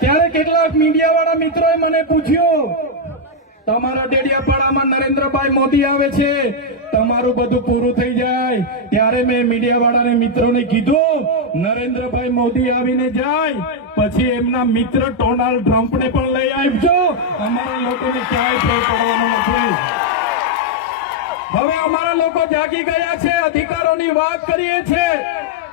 ત્યારે કેટલાક મીડિયા વાળા મિત્રોએ મને પૂછ્યું, તમારા ડેડિયાપાડામાં નરેન્દ્રભાઈ મોદી આવે છે, તમારું બધું પૂરું થઈ જાય. ત્યારે મેં મીડિયા વાળાને મિત્રોને કીધું, નરેન્દ્રભાઈ મોદી આવીને જાય, પછી એમના મિત્ર ડોનાલ્ડ ટ્રમ્પને પણ લઈ આવજો અમારા લોકોને ક્યાંય પડવાનો નથી. હવે અમારા લોકો જાગી ગયા છે, અધિકારોની વાત કરીએ છે.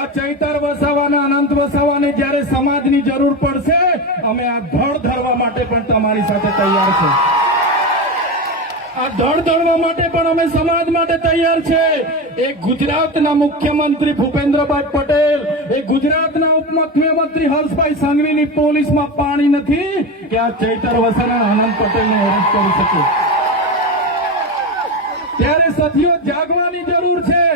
આ ચૈતર વસાવાના અનંત વસાવાને જ્યારે સમાજની જરૂર પડશે, અમે આ ધડ ધરવા માટે પણ તમારી સાથે તૈયાર છે. આ ધડ ધરવા માટે પણ અમે સમાજ માટે તૈયાર છે. એક ગુજરાતના મુખ્યમંત્રી ભૂપેન્દ્રભાઈ પટેલ, એ ગુજરાતના ઉપમુખ્યમંત્રી હર્ષભાઈ સંઘવીની પોલીસમાં પાણી નથી કે આ ચૈતર વસાના અનંત પટેલને એરેસ્ટ કરી શકે. ત્યારે સદીઓ જાગવાની જરૂર છે.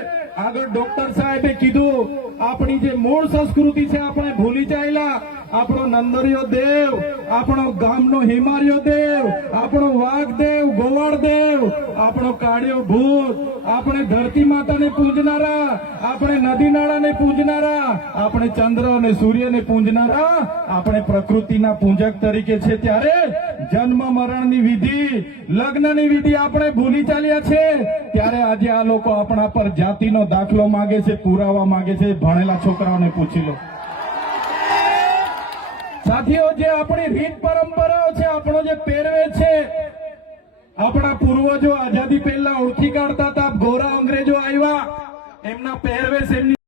આગળ ડોક્ટર સાહેબે કીધું, આપણી જે મૂળ સંસ્કૃતિ છે, આપણે ભૂલી જાયેલા. આપણો નંદરિયો દેવ, આપણો ગામનો હિમાર્યો દેવ, આપણો વાઘ દેવ ગોવાળ દેવ આપણો કાળિયો ભૂત. આપણે ધરતી માતાને પૂજનારા, આપણે નદી નાળાને પૂજનારા, આપણે ચંદ્ર અને સૂર્યને પૂજનારા, આપણે પ્રકૃતિના પૂજક તરીકે છે ત્યારે જન્મ મરણની વિધિ, લગ્નની વિધિ આપણે ભૂલી ચાલ્યા છે. ત્યારે આજે આ લોકો આપણા પર જાતિનો દાખલો માંગે છે, પુરાવા માંગે છે. ભણેલા છોકરાઓને પૂછી લો. સાથીઓ, જે આપણી રીત પરંપરાઓ છે, આપણો જે પહેરવેશ છે, આપણા પૂર્વજો આઝાદી પહેલા ઓળખી કાઢતા હતા, ગોરા અંગ્રેજો આવ્યા. એમના પહેરવેશ એમની